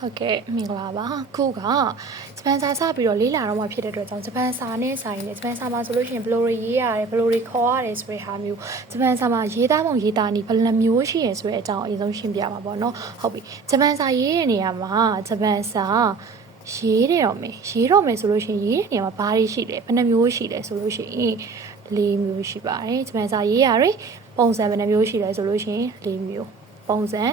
ဟုတ်ကဲ့မင်္ဂလာပါခုကဂျပန်စာစပြီးတော့လေးလာတော့မှဖြစ်တဲ့အတွက်ကြောင့်ဂျပန်စာနဲ့ဆိုင်နေဂျပန်စာမှာဆိုလို့ရှိရင်ဘယ်လိုတွေရေးရတယ်ဘယ်လိုတွေခေါ်ရတယ်ဆိုတဲ့ဟာမျိုးဂျပန်စာမှာရေးသားပုံရေးသားနည်းဘယ်နှမျိုးရှိရဆိုတဲ့အကြောင်းအရင်ဆုံးရှင်းပြပါပေါ့နော်ဟုတ်ပြီဂျပန်စာရေးတဲ့နေရာမှာဂျပန်စာရေးတော့မယ်ဆိုလို့ရှိရင်ရေးတဲ့နေရာမှာဘာတွေရှိလဲဘယ်နှမျိုးရှိလဲဆိုလို့ရှိရင်၄မျိုးရှိပါတယ်ဂျပန်စာရေးရတယ်ပုံစံဘယ်နှမျိုးရှိလဲဆိုလို့ရှိရင်၄မျိုးပုံစံ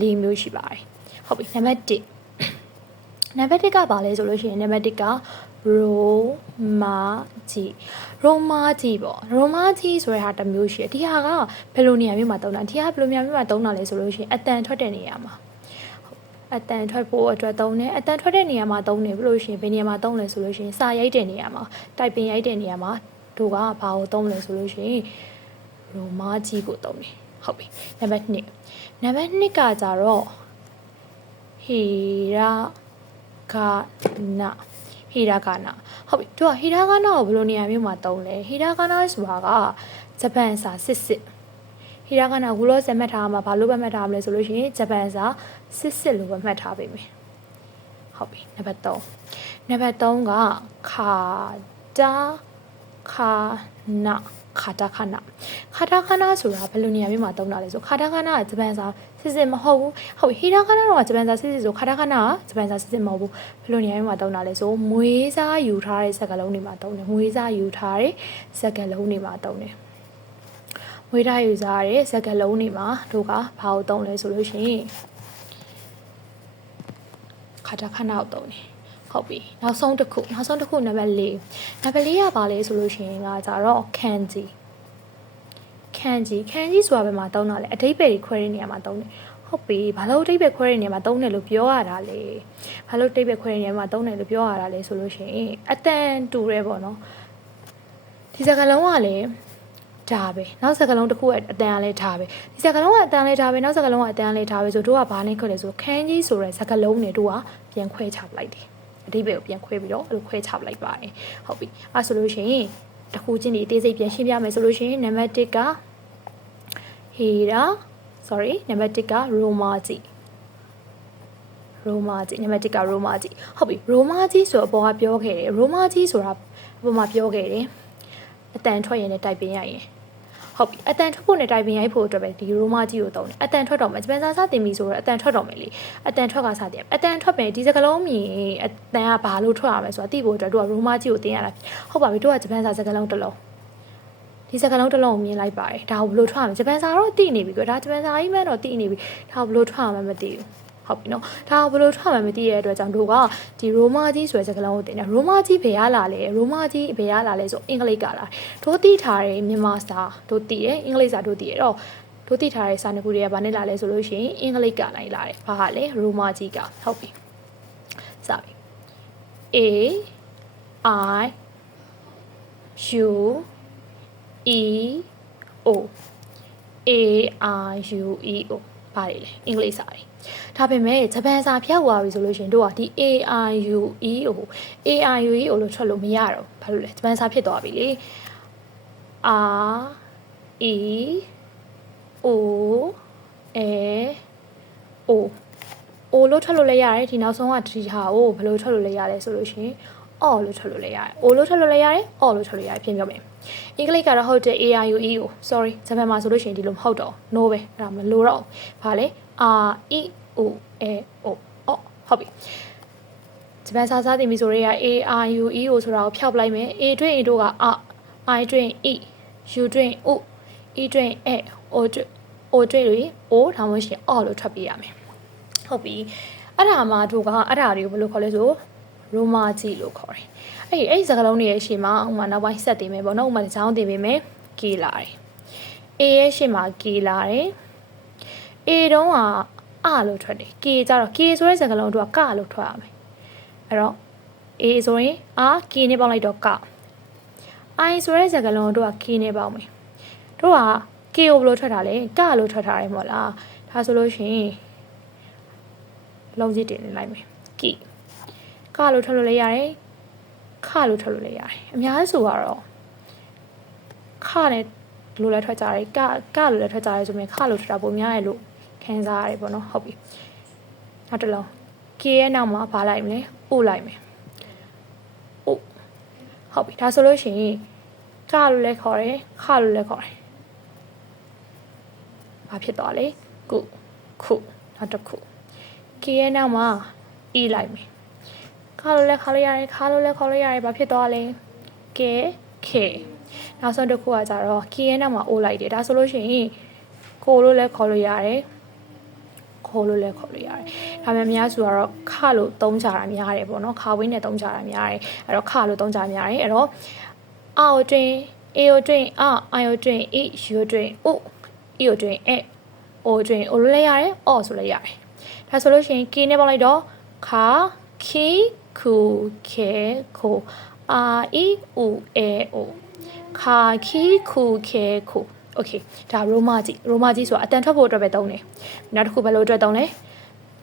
၄မျိုးရှိပါတယ်ဟုတ်ပြီနံပါတ်1ကဘာလဲဆိုလို့ရှိရင်နံပါတ်1ကရိုမာကြီးပေါ့ရိုမာကြီးဆိုတဲ့ဟာတစ်မျိုးရှိတယ်ဒီဟာကဘယ်လိုနေရာမျိုးမှာသုံးတာဒီဟာဘယ်လိုနေရာမျိုးမှာသုံးတာလဲဆိုလို့ရှိရင်အတန်ထွက်တဲ့နေရာမှာအတန်ထွက်ဖို့အတွက်သုံးတယ်အတန်ထွက်တဲ့နေရာမှာသုံးတယ်ဘယ်လိုရှိရင်ဘယ်နေရာမှာသုံးလဲဆိုလို့ရှိရင်စာရိုက်တဲ့နေရာမှာတိုက်ပင်ရိုက်တဲ့နေရာမှာတို့ကဘာကိုသုံးလဲဆိုလို့ရှိရင်ရိုမာကြီးကိုသုံးတယ်ဟုတ်ပြီနံပါတ်2ကကြတော့ဟီရာဂနာဟုတ်ပြီသူကဟီရာဂနာကိုဘယ်လိုနေရာမျိုးမှာသုံးလဲဟီရာဂနာဆိုတာကဂျပန်စာစစ်ဟီရာဂနာကိုလို့စမှတ်ထားမှာဘာလို့ပဲမှတ်ထားမလဲဆိုလို့ရှိရင်ဂျပန်စာစစ်လို့ပဲမှတ်ထားပေးမယ်ဟုတ်ပြီနံပါတ်3ကခါတာခါနာဆိုတာဘယ်လိုနေရာမျိုးမှာသုံးတာလဲဆိုခါတာခါနာကဂျပန်စာစစ်မဟုတ်ဘူးဟုတ်ဟီရာဂနာတော့ဂျပန်စာစစ်ဆိုခါတာခါနာကဂျပန်စာစစ်မဟုတ်ဘူးဘယ်လိုနေရာမျိုးမှာသုံးတာလဲဆိုမွေးစားယူထားတဲ့စကားလုံးတွေမှာသုံးတယ်မွေးစားယူထားတဲ့စကားလုံးတွေမှာသုံးတယ်မွေးထားယူစားတဲ့စကားလုံးတွေမှာတို့ကဘာကိုသုံးလဲဆိုလို့ရှိရင်ခါတာခါနာကိုသုံးတယ်ဟုတ်ပြီနောက်ဆုံးတစ်ခုနံပါတ်4ကဘာလဲဆိုလို့ရှိရင်ကကြတော့ကန်ဂျီဆိုတာဘယ်မှာသုံးတာလဲအဓိပ္ပာယ်ခွဲတဲ့နေရာမှာသုံးတယ်ဟုတ်ပြီဘာလို့အဓိပ္ပာယ်ခွဲတဲ့နေရာမှာသုံးတယ်လို့ပြောရတာလဲဆိုလို့ရှိရင်အတန်တူတယ်ပေါ့နော်ဒီစကားလုံးကလည်းဒါပဲနောက်စကားလုံးတစ်ခုအတန်ကလည်းဒါပဲဒီစကားလုံးကအတန်လည်းဒါပဲနောက်စကားလုံးကအတန်လည်းဒါပဲဆိုတို့ကဘာနဲ့ခွဲလဲဆိုကန်ဂျီဆိုတဲ့စကားလုံးနဲ့တို့ကပြန်ခွဲချပလိုက်တယ်အဓိပ္ပာယ်ကိုပြန်ခွဲပြီးတော့အဲ့လိုခွဲချပလိုက်ပါတယ်ဟုတ်ပြီအဲ့ဆိုလို့ရှိရင်တစ်ခုချင်းဒီအသေးစိတ်ပြန်ရှင်းပြမယ်ဆိုလို့ရှိရင်နံပါတ်1ကနံပါတ်1ကရိုမာကြီးနံပါတ်1ကရိုမာကြီးဟုတ်ပြီရိုမာကြီးဆိုတော့အပေါ်ကပြောခဲ့တယ်ရိုမာကြီးဆိုတာအပေါ်မှာပြောခဲ့တယ်အတန်ထွက်ရင်လည်းတိုက်ပင်ရရင်ဟုတ်ပြီအတန်ထွက်ဖို့နဲ့တိုက်ပင်ရိုက်ဖို့အတွက်ပဲဒီရိုမာကြီးကိုသုံးတယ်အတန်ထွက်တော့မယ်ဂျပန်စာစတင်ပြီဆိုတော့အတန်ထွက်တော့မယ်လေအတန်ထွက်ကစတင်အတန်ထွက်ပဲဒီစကားလုံးမြင်အတန်ကဘာလို့ထွက်ရမလဲဆိုတာသိဖို့အတွက်တို့ကရိုမာကြီးကိုတင်ရတာဟုတ်ပါပြီတို့ကဂျပန်စာစကားလုံးတစ်လုံးဒီစကားလုံးတစ်လုံးကိုမြင်လိုက်ပါတယ်ဒါကိုဘယ်လိုထွက်ရမလဲဂျပန်စာတော့သိနေပြီကွဒါဂျပန်စာကြီးမှန်းတော့သိနေပြီဒါကိုဘယ်လိုထွက်ရမလဲမသိဘူးဟုတ်ပြီနော်ဒါကိုဘယ်လိုထွက်မှမသိရတဲ့အတွက်ကြောင့်တို့ကဒီရိုမာကြီးဆိုတဲ့စကားလုံးကိုတင်တယ်ရိုမာကြီးဘယ်ရလာလဲဆိုအင်္ဂလိပ်ကလာတို့သိထားတယ်မြန်မာစာတို့သိတယ်အင်္ဂလိပ်စာတို့သိတယ်တော့တို့သိထားတဲ့စာနှစ်ခုတွေကဘာနဲ့လာလဲဆိုလို့ရှိရင်အင်္ဂလိပ်ကလာတယ်ဘာကလဲရိုမာကြီးကဟုတ်ပြီစပြီ A I U E O ဘာလဲအင်္ဂလိပ်စာတွေဒါပေမဲ့ဂျပန်စာဖြတ်သွားပြီဆိုလို့ရှိရင်တို့ကဒီ AIUEO လို့ထွက်လို့မရတော့ဘာလို့လဲဂျပန်စာဖြစ်သွားပြီလေ R E O A O လို့ထွက်လို့လည်းရတယ်ဒီနောက်ဆုံးကဒီဟာကိုဘယ်လိုထွက်လို့လဲရလဲဆိုလို့ရှိရင်အော်လို့ထွက်လို့လည်းရတယ် O လို့ထွက်လို့လည်းရတယ်အော်လို့ထွက်လို့ရတယ်ပြင်ပြောမယ်အင်္ဂလိပ်ကတော့ဟုတ်တယ် AIUEO sorry ဂျပန်မှာဆိုလို့ရှိရင်ဒီလိုမဟုတ်တော့ no ပဲအဲ့ဒါမလို့တော့ဘာလဲ R E O A O ဟုတ်ပြီဂျပန်စာစတင်ပြီဆိုတော့ AIUEO ဆိုတာကိုဖျောက်ပလိုက်မယ် A တွင် A တို့က I တွင် E U တွင် O E တွင် A O တွင်လို့ O ဒါမှမဟုတ်အော်လို့ထွက်ပြရမယ်ဟုတ်ပြီအဲ့ဒါမှတို့ကအဲ့ဒါတွေကိုဘယ်လိုခေါ်လဲဆိုရိုမာကြီးလို့ခေါ်တယ်အဲ့စကားလုံးတွေရဲ့ရှေ့မှာဥမာနောက်ပိုင်းဆက်တင်မယ်ပေါ့နော်ဥမာတစ်ချောင်းတင်ပေးမယ်ကေလာတယ် A ရဲ့ရှေ့မှာကေလာတယ် A တုံးကအလို့ထွက်တယ် K ကြတော့ K ဆိုတဲ့စကားလုံးတို့ကလို့ထွက်ရမယ်အဲ့တော့ A ဆိုရင်K နဲ့ပေါင်းလိုက်တော့က I ဆိုတဲ့စကားလုံးတို့က K နဲ့ပေါင်းမယ်တို့က K ကိုဘယ်လိုထွက်တာလဲကလို့ထွက်ထားတယ်မဟုတ်လားဒါဆိုလို့ရှိရင်လုံးကြီးတင်လိုက်မယ်ကလို့ထွက်လို့လည်းရတယ်ခလို့ထွက်လို့လည်းရတယ်အများစုကတော့ခနဲ့လို့လည်းထွက်ကြတယ်ကလို့လည်းထွက်ကြတယ်ဆိုရင်ခလို့ထွက်တာပုံများရလို့ခံစားရတယ်ပေါ့နော်ဟုတ်ပြီနောက်တစ်လုံး K ရဲ့နောက်မှာဘာလိုက်မလဲဥလိုက်မယ်ဥဟုတ်ပြီဒါဆိုလို့ရှိရင်ကလို့လည်းခေါ်တယ်ခလို့လည်းခေါ်တယ်ဘာဖြစ်သွားလဲကုခုနောက်တစ်ခု K ရဲ့နောက်မှာ E လိုက်မယ်ခလို့လည်းခေါ်လို့ရတယ်ခလို့လည်းခေါ်လို့ရတယ်ဘာဖြစ်သွားလဲ K K နောက်ဆုံးတစ်ခုကကြတော့ K ရဲ့နောက်မှာ O လိုက်တယ်ဒါဆိုလို့ရှိရင်ကိုလို့လည်းခေါ်လို့ရတယ်ခေါ်လို့လည်းခေါ်လို့ရတယ်ဒါပေမဲ့များစုကတော့ခလို့သုံးကြတာများတယ်ပေါ့နော်ခဝင်းနဲ့သုံးကြတာများတယ်အဲ့တော့ခလို့သုံးကြများတယ်အဲ့တော့အာကိုတွင် A ကိုတွင်အာကိုတွင် E ကိုတွင် O E ကိုတွင် A O တွင် O လို့လည်းရတယ် O ဆိုလည်းရတယ်ဒါဆိုလို့ရှိရင် K နဲ့ပေါင်းလိုက်တော့ခခီခုခဲခိုအာ E U A O ခါခီခုခဲခိုโอเคဒါရိုမာကြီးဆိုတာအတန်ထွက်ဖို့အတွက်ပဲသုံးတယ်နောက်တစ်ခုဘယ်လိုအတွက်သုံးလဲ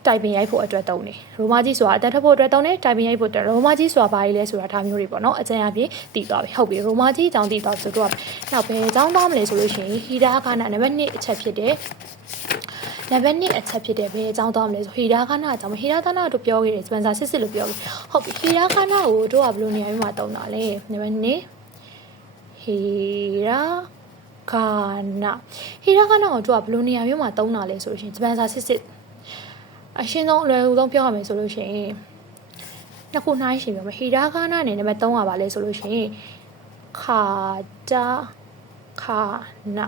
တိုင်ပင်ရိုက်ဖို့အတွက်သုံးတယ်ရိုမာကြီးဆိုတာအတန်ထွက်ဖို့အတွက်သုံးတယ်တိုင်ပင်ရိုက်ဖို့အတွက်ရိုမာကြီးဆိုတာဘာကြီးလဲဆိုတာဒါမျိုးတွေပေါ့နော်အကျဉ်းအပြည့်တည်သွားပြီဟုတ်ပြီရိုမာကြီးအကြောင်းတည်သွားဆိုတော့နောက်ဘယ်အကြောင်းသွားမလဲဆိုလို့ရှိရင်ဟီရာခါနာနံပါတ်1အချက်ဖြစ်တယ်နံပါတ်2အချက်ဖြစ်တယ်ဘယ်အကြောင်းသွားမလဲဆိုဟီရာခါနာအကြောင်းဟီရာခါနာတို့ပြောခဲ့တယ်စပန်ဆာစစ်လို့ပြောခဲ့ဟုတ်ပြီဟီရာခါနာကိုတို့ကဘယ်လိုနေရာမျိုးမှာသုံးတာလဲနံပါတ်2ဟီရာခါနာဟီရာခါနာကိုတို့ကဘယ်လိုနေရာမျိုးမှာသုံးတာလဲဆိုလို့ရှိရင်စပန်ဆာစစ်အရှင်းဆုံးအလွယ်ဆုံးပြောရမယ်ဆိုလို့ရှိရင်နှစ်ခုနှိုင်းရှင်ပြောမယ်ဟီရာခါနာနဲ့နံပါတ်3ကပါလဲဆိုလို့ရှိရင်ခါတာခါနာ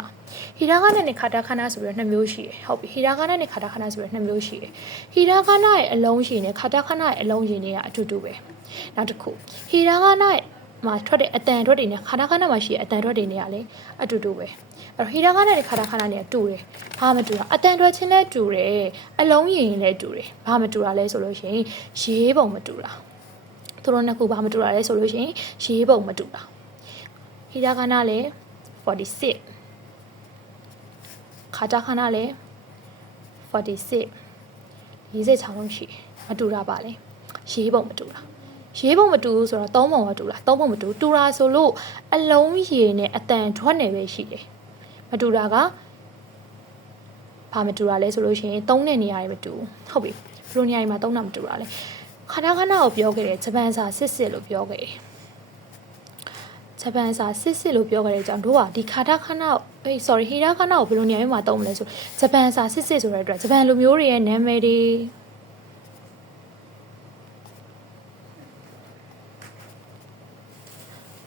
ဟီရာခါနာနဲ့ခါတာခါနာဆိုပြီးတော့နှစ်မျိုးရှိတယ်ဟုတ်ပြီဟီရာခါနာနဲ့ခါတာခါနာဆိုပြီးတော့နှစ်မျိုးရှိတယ်ဟီရာခါနာရဲ့အလုံးရှင်နဲ့ခါတာခါနာရဲ့အလုံးရှင်တွေကအတူတူပဲနောက်တစ်ခုဟီရာခါနာမှာထွက်တဲ့အတန်ထွက်တွေနဲ့ခါတာခါနာမှာရှိတဲ့အတန်ထွက်တွေနဲ့ကလည်းအတူတူပဲအဲ့တော့ဟီရာခါနာနဲ့ခါတာခါနာနဲ့တူတယ်ဘာမတူတာအတန်ထွက်ချင်းနဲ့တူတယ်အလုံးရင်လည်းတူတယ်ဘာမတူတာလဲဆိုလို့ရှိရင်ရေးပုံမတူတာသူတို့နှစ်ခုဘာမတူတာလဲဆိုလို့ရှိရင်ရေးပုံမတူတာဟီရာခါနာလည်း46ခါတာခါနာလည်း46ရေးစ6လုံးရှိမတူတာပါလေရေးပုံမတူတာရေးပုံမတူဆိုတော့3ပုံမတူလား3ပုံမတူတူတာဆိုလို့အလုံးရေနဲ့အတန်ထွက်နေပဲရှိတယ်မတူတာကဘာမတူတာလဲဆိုလို့ရှိရင်3တဲ့နေရာတွေမတူဟုတ်ပြီဘယ်လိုနေရာတွေမှာ3တာမတူတာလဲခါတာခါနာကိုပြောခဲ့တယ်ဂျပန်စာစစ်လို့ပြောခဲ့တယ်ဂျပန်စာစစ်လို့ပြောခဲ့တဲ့အကြောင်းတို့ကဒီခါတာခါနာsorry ဟီရာခါနာကိုဘယ်လိုနေရာမျိုးမှာသုံးမလဲဆိုဂျပန်စာစစ်ဆိုတဲ့အတွက်ဂျပန်လူမျိုးတွေရဲ့နာမည်တွေ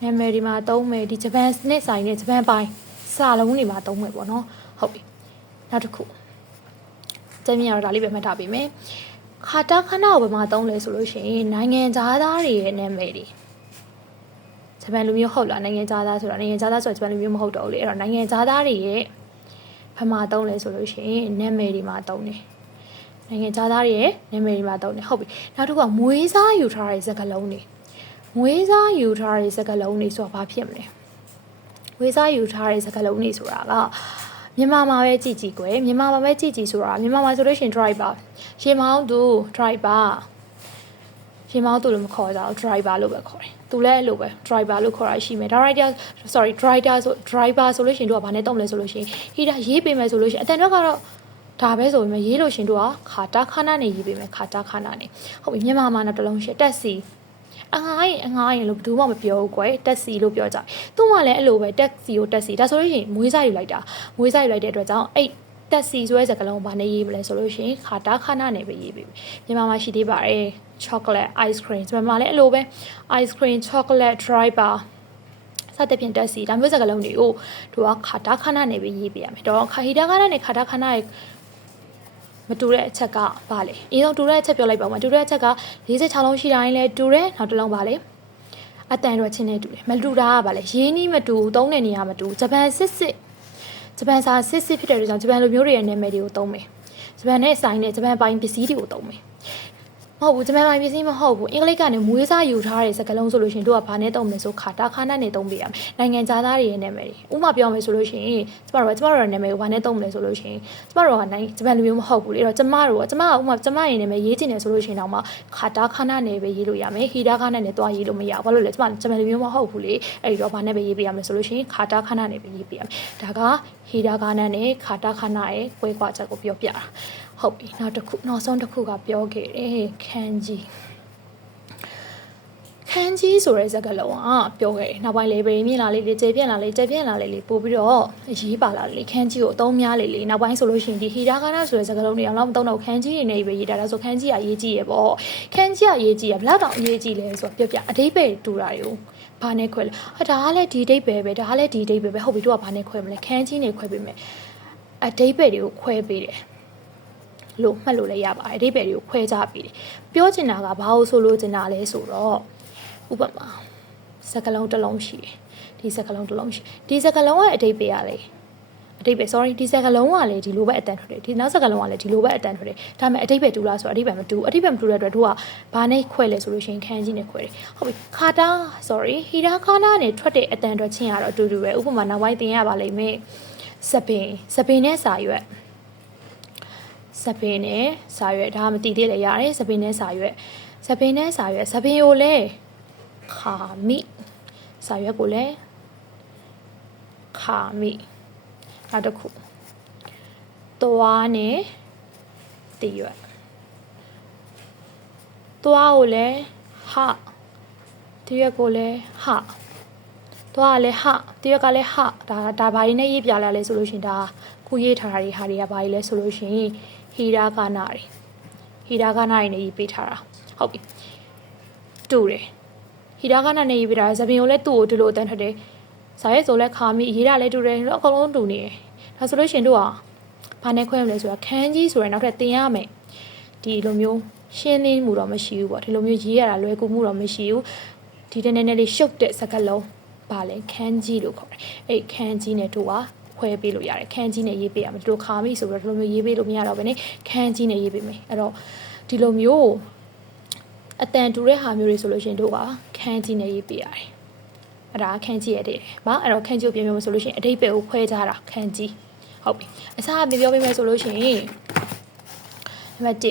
နာမည်ဒီမှာသုံးမယ်ဒီဂျပန်နဲ့ဆိုင်တဲ့ဂျပန်ပိုင်းစာလုံးတွေမှာသုံးမယ်ပေါ့နော်ဟုတ်ပြီနောက်တစ်ခုကျမရတော့ဒါလေးပဲမှတ်ထားပေးမယ်ခါတာခါနာကိုဘယ်မှာသုံးလဲဆိုလို့ရှိရင်နိုင်ငံသားတွေရဲ့နာမည်တွေဂျပန်လူမျိုးဟုတ်လားနိုင်ငံသားဆိုတာနိုင်ငံသားဆိုဂျပန်လူမျိုးမဟုတ်တော့ဘူးလေအဲ့တော့နိုင်ငံသားတွေရဲ့ဘယ်မှာသုံးလဲဆိုလို့ရှိရင်နာမည်တွေမှာသုံးတယ်နိုင်ငံသားတွေရဲ့နာမည်တွေမှာသုံးတယ်ဟုတ်ပြီနောက်တစ်ခုကမွေးစားယူထားတဲ့စကားလုံးတွေမွေးစားယူထားတဲ့စကားလုံးတွေဆိုတာဘာဖြစ်မလဲမွေးစားယူထားတဲ့စကားလုံးတွေဆိုတာကမြန်မာမှာပဲကြည်ကြည်ကွယ်မြန်မာမှာပဲကြည်ကြည်ဆိုတာမြန်မာမှာဆိုလို့ရှိရင် driver ရေမောင်းသူ driver ရေမောင်းသူလို့မခေါ်ကြဘူး driver လို့ပဲခေါ်တယ်သူလည်းအဲ့လိုပဲ driver လို့ခေါ်တာရှိမယ် driver ဆိုလို့ရှိရင်တို့ကဘာနဲ့တုံးမလဲဆိုလို့ရှိရင်ဟီတာရေးပေးမယ်ဆိုလို့ရှိရင်အတန်တော့ကတော့ဒါပဲဆိုပေမဲ့ရေးလို့ရှင်တို့ကခါတာခါနာနဲ့ရေးပေးမယ်ခါတာခါနာနဲ့ဟုတ်ပြီမြန်မာမှာတော့တစ်လုံးရှိတက်စီအငားရင်လို့ဘယ်သူမှမပြောဘူးကွယ်တက်စီလို့ပြောကြသူ့မှာလည်းအဲ့လိုပဲတက်စီကိုတက်စီဒါဆိုလို့ရှိရင်မွေးစားယူလိုက်တဲ့အတွက်ကြောင့်အဲ့တက်စီဆိုတဲ့စကားလုံးဘာနဲ့ရေးမလဲဆိုလို့ရှိရင်ခါတာခါနာနဲ့ပဲရေးပေးမယ်မြန်မာမှာရှိသေးပါတယ် chocolate ice cream ဆိုမှလည်းအဲ့လိုပဲ ice cream chocolate driver စသဖြင့်တက်စီဒါမျိုးစကားလုံးတွေကိုတို့ကခါတာခါနာနဲ့ပဲရေးပေးရမယ်တော့ခါဟီတာခါနာနဲ့ခါတာခါနာရဲ့မတူတဲ့အချက်ကဘာလဲအရင်ဆုံးတူတဲ့အချက်ပြောလိုက်ပါဦးမတူတဲ့အချက်က46လုံးရှိတိုင်းလဲတူတယ်နောက်တစ်လုံးပါလေအတန်တော့ချင်းနဲ့တူတယ်မတူတာကဘာလဲရင်းနှီးမတူသုံးတဲ့နေရာမတူဂျပန်စစ်ဂျပန်စာစစ်ဖြစ်တဲ့အတွက်ကြောင့်ဂျပန်လူမျိုးတွေရဲ့နာမည်တွေကိုသုံးမယ်ဂျပန်နဲ့ဆိုင်တဲ့ဂျပန်ပိုင်းပစ္စည်းတွေကိုသုံးမယ်မဟုတ်ဘူးဂျပန်ပိုင်းပစ္စည်းမဟုတ်ဘူးအင်္ဂလိပ်ကနေမွေးစားယူထားတဲ့စကားလုံးဆိုလို့ရှိရင်တို့ကဘာနဲ့သုံးမလဲဆိုခါတာခါနာနဲ့သုံးပေးရမယ်နိုင်ငံသားတွေရဲ့နာမည်တွေဥပမာပြောမယ်ဆိုလို့ရှိရင်ကျမတို့ရဲ့နာမည်ကိုဘာနဲ့သုံးမလဲဆိုလို့ရှိရင်ကျမတို့ကဂျပန်လူမျိုးမဟုတ်ဘူးလေအဲ့တော့ကျမကဥပမာကျမရဲ့နာမည်ရေးချင်တယ်ဆိုလို့ရှိရင်တော့မှခါတာခါနာနဲ့ပဲရေးလို့ရမယ်ဟီတာခါနာနဲ့တွားရေးလို့မရဘူးဘာလို့လဲကျမဂျပန်လူမျိုးမဟုတ်ဘူးလေအဲ့ဒီတော့ဘာနဲ့ပဲရေးပေးရမလဲဆိုလို့ရှိရင်ခါတာခါနာနဲ့ပဲရေးပေးရမယ်ဒါကဟီတာခါနာနဲ့ခါတာခါနာရဲ့ပွဲခွာချက်ကိုပြောပြတာဟ ဟုတ်ပြီနောက်ဆုံးတစ်ခုကပြောခဲ့တယ်ခန်းကြီးဆိုတဲ့စကားလုံးကပြောခဲ့တယ်နောက်ပိုင်းလေပြင်မြင်လာလေကျေပြန့်လာလေပို့ပြီးတော့ရေးပါလာလေခန်းကြီးကိုအသုံးများလေနောက်ပိုင်းဆိုလို့ရှိရင်ဒီဟီရာဂါနာဆိုတဲ့စကားလုံးတွေအောင်တော့မသုံးတော့ခန်းကြီးတွေနဲ့ပဲရေးတာဒါဆိုခန်းကြီးကရေးကြည့်ရပေါ့ခန်းကြီးကရေးကြည့်ရဘယ်တော့ရေးကြည့်လဲဆိုတော့ပြအဓိပ္ပာယ်တူတာတွေကိုဘာနဲ့ခွဲလဲဒါကလည်းဒီအဓိပ္ပာယ်ပဲဒါကလည်းဒီအဓိပ္ပာယ်ပဲဟုတ်ပြီတို့ကဘာနဲ့ခွဲမလဲခန်းကြီးနဲ့ခွဲပေးမယ်အဓိပ္ပာယ်တွေကိုခွဲပေးတယ်လို့မှတ်လို့လည်းရပါတယ်အဓိပ္ပာယ်တွေကိုခွဲကြပြီးတယ်ပြောချင်တာကဘာလို့ဆိုလို့ချင်တာလဲဆိုတော့ဥပမာစကားလုံးတစ်လုံးရှိတယ်ဒီစကားလုံးတစ်လုံးရှိဒီစကားလုံးရဲ့အဓိပ္ပာယ်ကလေအဓိပ္ပာယ် sorry ဒီစကားလုံးကလေဒီလိုပဲအတန်ထွက်တယ်ဒီနောက်စကားလုံးကလေဒီလိုပဲအတန်ထွက်တယ်ဒါပေမဲ့အဓိပ္ပာယ်တူလားဆိုတော့အဓိပ္ပာယ်မတူတဲ့အတွက်တို့ကဘာနဲ့ခွဲလဲဆိုလို့ရှိရင်ခန်းကြီးနဲ့ခွဲတယ်ဟုတ်ပြီခါတာ sorry ဟီရာခါနာနဲ့ထွက်တဲ့အတန်ထွက်ချင်းကတော့အတူတူပဲဥပမာနောက်ပိုင်းသင်ရပါလိမ့်မယ်စပင်နဲ့စာရွက်ဒါမတည်သေးလေရတယ်စပင်နဲ့စာရွက်စပင်ကိုလည်းခါမိစာရွက်ကိုလည်းခါမိနောက်တစ်ခုသွားနဲ့တရွက်သွားကိုလည်းဟတရွက်ကိုလည်းဟသွားကလည်းဟတရွက်ကလည်းဟဒါဘာတွေနဲ့ရေးပြလာလဲဆိုလို့ရှင်ဒါခုရေးထားတာတွေဟာတွေကဘာတွေလဲဆိုလို့ရှင်ဟီရာဂါနာတွေနဲ့ရေးပေးထားတာဟုတ်ပြီတူတယ်ဟီရာဂါနာနဲ့ရေးပေးတာစပင်ကိုလည်းသူ့ကိုဒီလိုအတန်းထွက်တယ်စာရဲဆိုလည်းခါမိရေးတာလည်းတူတယ်အကုန်လုံးတူနေတယ်ဒါဆိုလို့ရှင်တို့ကဘာနဲ့ခွဲမလဲဆိုတာခန်းကြီးဆိုရင်နောက်ထပ်သင်ရမယ်ဒီလိုမျိုးရှင်းလင်းမှုတော့မရှိဘူးပေါ့ဒီလိုမျိုးရေးရတာလွယ်ကူမှုတော့မရှိဘူးဒီတနေ့လေးရှုပ်တဲ့စကားလုံးဘာလဲခန်းကြီးလို့ခေါ်တယ်အဲ့ခန်းကြီးနဲ့တို့ကခွဲပေးလို့ရတယ်ခန်းကြီးနဲ့ရေးပေးရမယ်တို့ခါမိဆိုတော့ဒီလိုမျိုးရေးပေးလို့မရတော့ဘဲနဲ့ခန်းကြီးနဲ့ရေးပေးမယ်အဲ့တော့ဒီလိုမျိုးအတန်တူတဲ့ဟာမျိုးတွေဆိုလို့ရှင်တို့ကခန်းကြီးနဲ့ရေးပေးရတယ်အဲ့ဒါခန်းကြီးရဲ့တဲ့။ဘာအဲ့တော့ခန်းကြီးကိုပြောပြမယ်ဆိုလို့ရှိရင်အဓိပ္ပာယ်ကိုခွဲခြားတာခန်းကြီးဟုတ်ပြီ။အစားအပြောပြမယ်ဆိုလို့ရှိရင်နံပါတ်1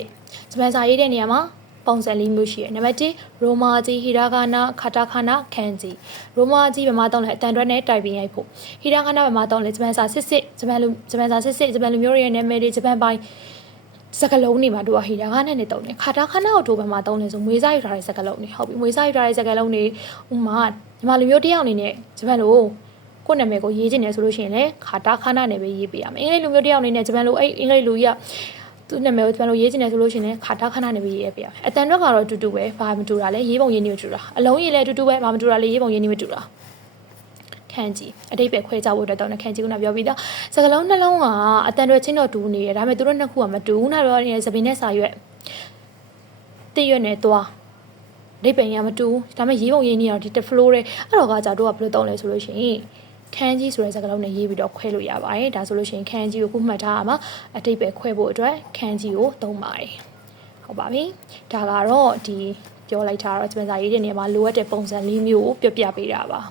ဂျပန်စာရေးတဲ့နေရာမှာပုံစံလေးမျိုးရှိတယ်။နံပါတ်1ရိုမာကြီးဟီရာဂါနာခါတာခါနာခန်းကြီးရိုမာကြီးဘယ်မှာတောင်းလဲအတန်တွက်နဲ့တိုင်ပင်ရိုက်ဖို့ဟီရာဂါနာဘယ်မှာတောင်းလဲဂျပန်စာစစ်ဂျပန်လူမျိုးတွေရဲ့နာမည်တွေဂျပန်ပိုင်းစကလုံးနေမှာတို့ဟီရာဂါနာနဲ့တုံးတယ်ခါတာခါနာကိုတို့ဘယ်မှာတုံးလဲဆိုမွေးစားယူထားတဲ့စကလုံးနေဟုတ်ပြီမွေးစားယူထားတဲ့စကလုံးနေဥမာညီမလူမျိုးတယောက်အနေနဲ့ဂျပန်လိုကိုယ့်နာမည်ကိုရေးချင်တယ်ဆိုလို့ရှိရင်လည်းခါတာခါနာနဲ့ပဲရေးပေးရမယ်အင်္ဂလိပ်လူမျိုးတယောက်အနေနဲ့ဂျပန်လိုအဲ့အင်္ဂလိပ်လူကြီးကသူ့နာမည်ကိုဂျပန်လိုရေးချင်တယ်ဆိုလို့ရှိရင်လည်းခါတာခါနာနဲ့ပဲရေးပေးရမယ်အတန်တော့ကတော့တူတူပဲဘာမတူတာလဲရေးပုံရေးနည်းမတူတာအလုံးရေးလည်းတူတူပဲဘာမတူတာလဲရေးပုံရေးနည်းမတူတာခန်းကြီးအတိတ်ပဲခွဲခြားဖို့အတွက်တော့ခန်းကြီးကပြောပြီးတော့စကလုံးနှလုံးကအတန်တွေချင်းတော့တူနေတယ်ဒါပေမဲ့သူတို့နှစ်ခုကမတူဘူးနောက်တော့စပင်းနဲ့စာရွက်တရွက်နဲ့သွားဒိတ်ပင်ရမတူဒါပေမဲ့ရေးပုံရေးနည်းတော့ဒီတ flow တွေအဲ့တော့ကကြတို့ကဘယ်လိုတောင်းလဲဆိုလို့ရှိရင်ခန်းကြီးဆိုတဲ့စကားလုံးနဲ့ရေးပြီးတော့ခွဲလို့ရပါတယ်ဒါဆိုလို့ရှိရင်ခန်းကြီးကိုခုမှတ်ထားရမှာအတိတ်ပဲခွဲဖို့အတွက်ခန်းကြီးကိုသုံးပါတယ်ဟုတ်ပါပြီဒါကတော့ဒီပြောလိုက်တာတော့ဂျပန်စာရေးတဲ့နေရာမှာလိုအပ်တဲ့ပုံစံလေးမျိုးကိုပြပြပေးတာပါ